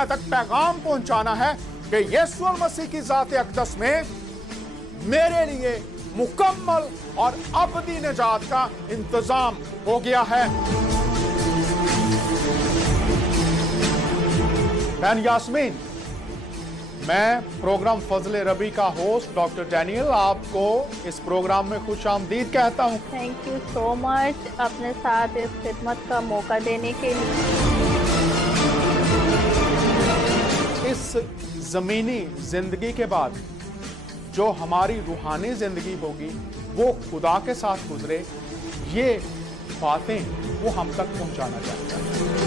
दुनिया तक पैगाम पहुंचाना है कि यीशु मसीह की ज़ात अक़दस में मेरे लिए मुकम्मल और अबदी निजात का इंतजाम हो गया है। बहन यास्मीन, मैं प्रोग्राम फजले रबी का होस्ट डॉक्टर डैनियल आपको इस प्रोग्राम में खुश आमदीद कहता हूं। थैंक यू सो मच अपने साथ इस खिदमत का मौका देने के लिए। इस ज़मीनी जिंदगी के बाद जो हमारी रूहानी जिंदगी होगी वो खुदा के साथ गुजरे, ये बातें वो हम तक पहुंचाना चाहता है।